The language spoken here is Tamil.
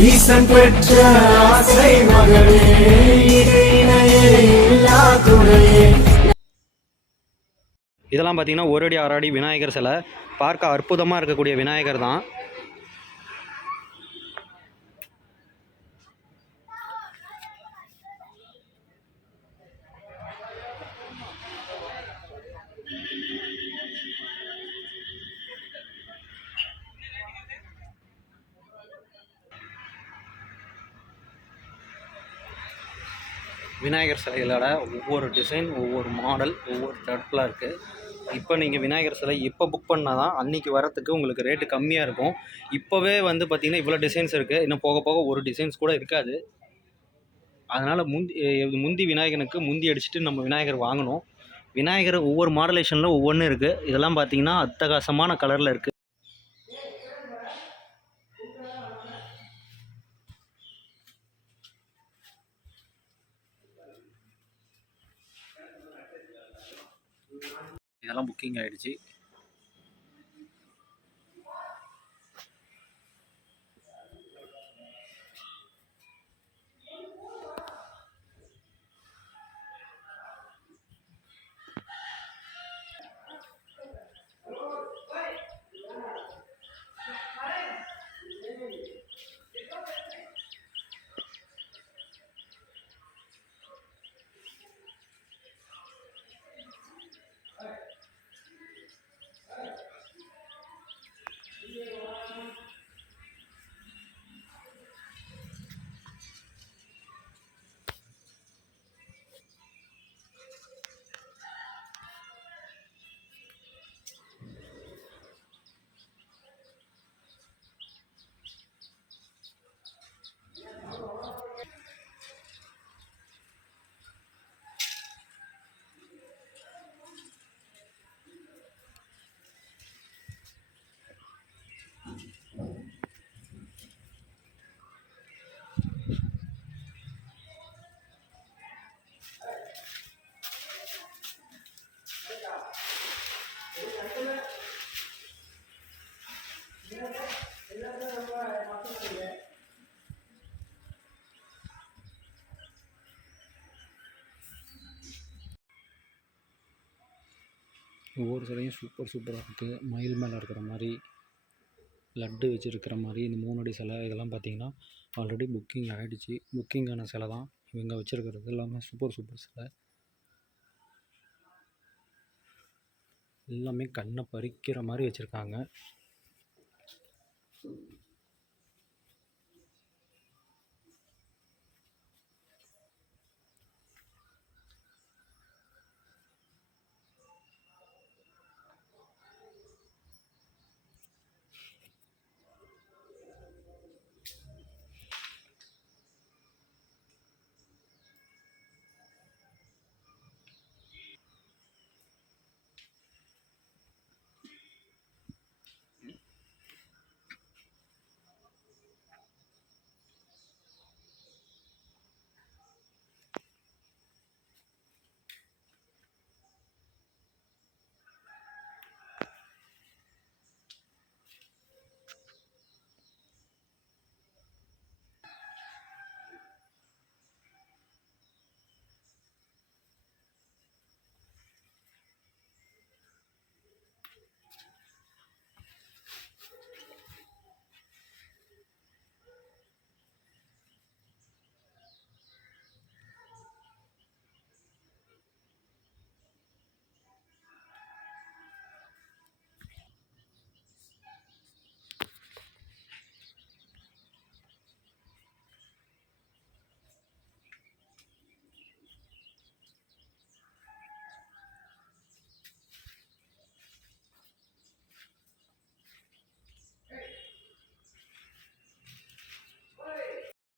ஈசன் பெற்ற ஆசை மகளே இல்லா துணையே. இதெல்லாம் பார்த்தீங்கன்னா ஒரு அடி ஆறாடி அடி விநாயகர் சிலை. பார்க்க அற்புதமாக இருக்கக்கூடிய விநாயகர் தான். விநாயகர் சிலைகளோட ஒவ்வொரு டிசைன் ஒவ்வொரு மாடல் ஒவ்வொரு தடத்தில் இருக்குது இப்போ நீங்கள் விநாயகர் சிலை இப்போ புக் பண்ணால் தான் அன்றைக்கி வரத்துக்கு உங்களுக்கு ரேட்டு கம்மியாக இருக்கும். இப்போவே வந்து பார்த்திங்கன்னா இவ்வளோ டிசைன்ஸ் இருக்குது இன்னும் போக போக ஒரு டிசைன்ஸ் கூட இருக்காது. அதனால் முந்தி முந்தி விநாயகனுக்கு முந்தி அடிச்சுட்டு நம்ம விநாயகர் வாங்கணும். விநாயகர் ஒவ்வொரு மாடலேஷனில் ஒவ்வொன்றும் இருக்குது இதெல்லாம் பார்த்தீங்கன்னா அத்தகாசமான கலரில் இருக்குது இதெல்லாம் புக்கிங் ஆகிடுச்சி ஒவ்வொரு சிலையும் சூப்பர் சூப்பராக இருக்குது மயில் மேலே இருக்கிற மாதிரி லட்டு வச்சுருக்கிற மாதிரி இந்த மூணு அடி சிலை இதெல்லாம் பார்த்தீங்கன்னா ஆல்ரெடி புக்கிங் ஆகிடுச்சு புக்கிங்கான சிலை தான். இவங்க வச்சுருக்கிறது எல்லாமே சூப்பர் சூப்பர் சிலை. எல்லாமே கண்ணை பறிக்கிற மாதிரி வச்சுருக்காங்க.